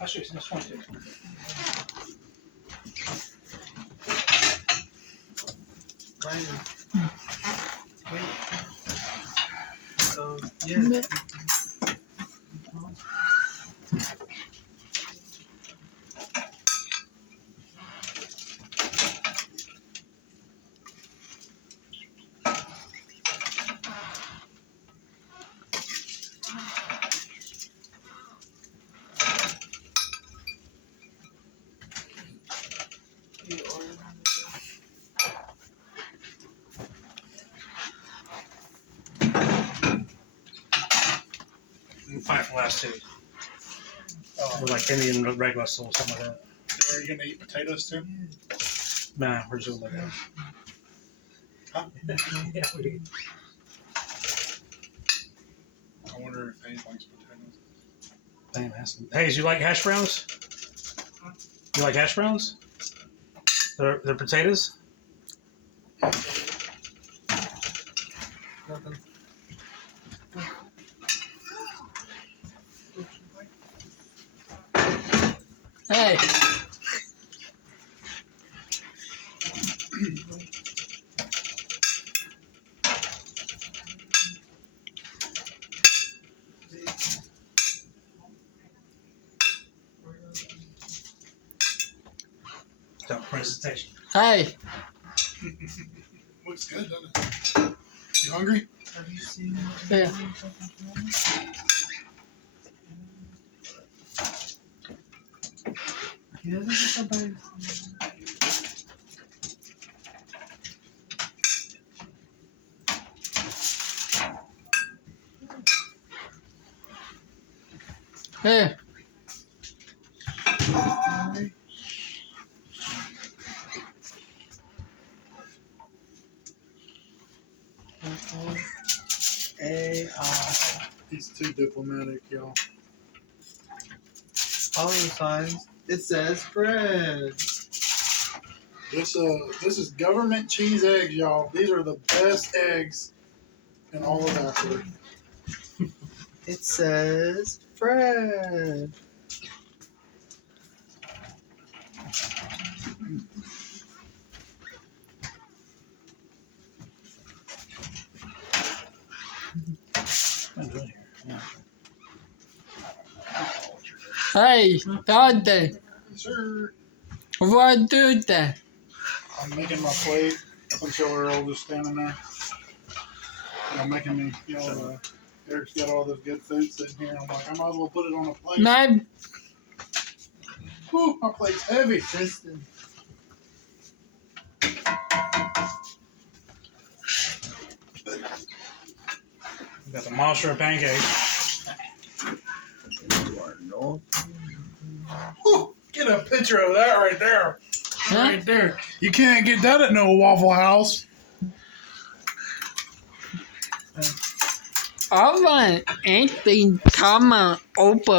I'll show you this one too. Wait. So, yeah. You can find it from last two. Or like Indian regular soul, something like that. Are you gonna eat potatoes too? Nah, we're just like that. Huh? Yeah, we do. I wonder if Hayes likes potatoes. Damn, hey, do you like hash browns? You like hash browns? They're potatoes? Nothing. Hey. Presentation. Hey. Looks good, doesn't it? You hungry? Have you seen? Yeah. Hey. He's too diplomatic, y'all. All the signs. It says bread. This is government cheese eggs, y'all. These are the best eggs in all of Africa. It says bread. Hey, Dante. Sir, What do that? I'm making my plate since y'all are all just standing there. Y'all making me, Eric's got all this good food sitting here. I'm like, I might as well put it on a plate. My Whew, my plate's heavy. Tristan. We got the monster of pancakes. Whew, get a picture of that right there. Huh? Right there. You can't get that at no Waffle House. I want anything come open.